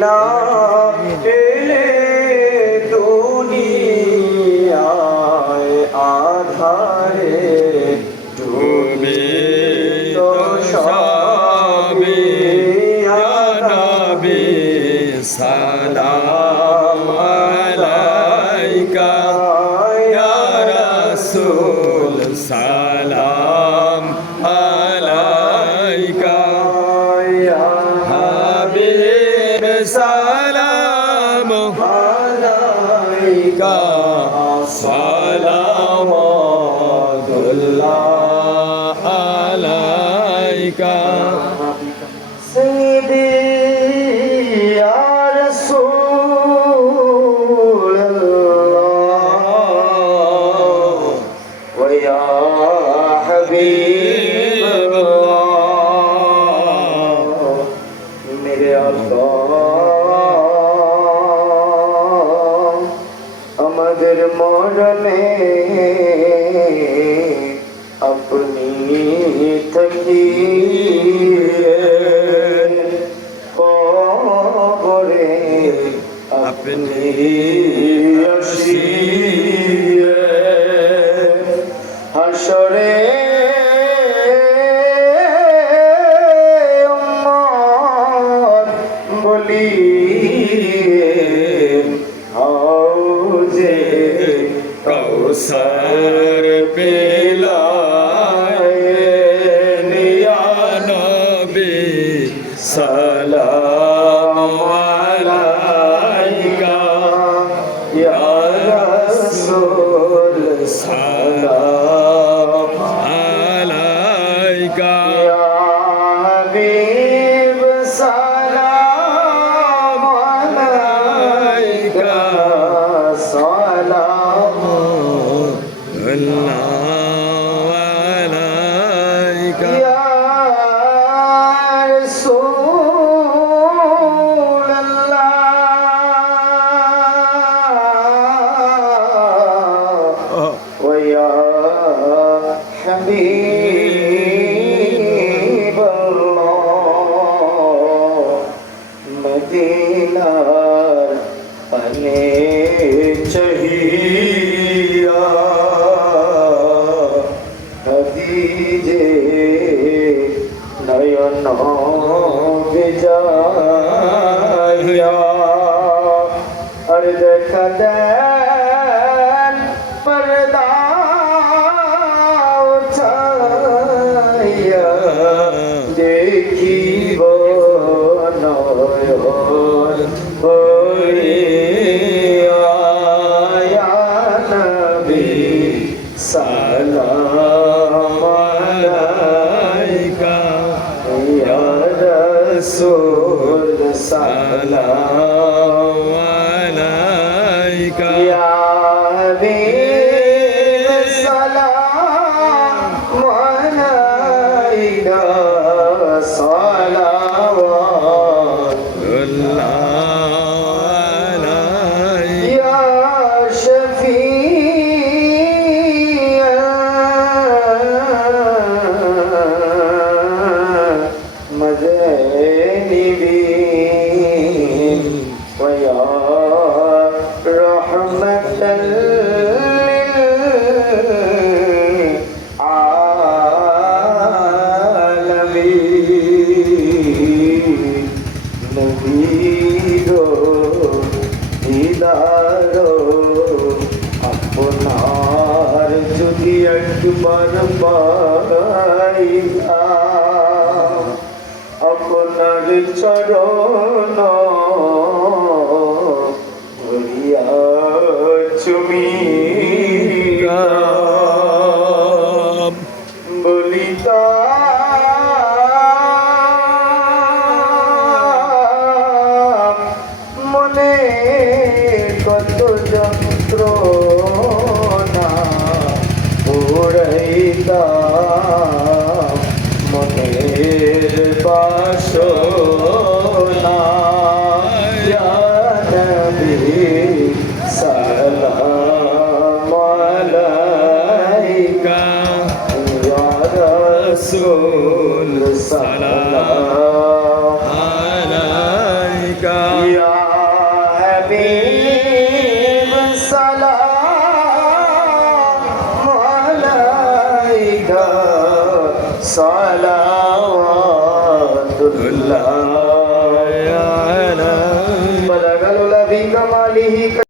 না এলে দুনিয়ায় আধা সালাম। আলাইকা সালামুল্লাহ আলাইকা। মরণে সর পিলায়ানবি সালাম আলাইকা। ইয়া রাসূল সা বিজয়া। আর দেখা দেন পরদা উঠাইয়া দেখিব নয় হইয়া নবী সা السلام عليك يا حبيب السلام عليك السلام তাদের চরণ ধরিয়া চুমি বলিতা صلوات الله بلغ الذي كماله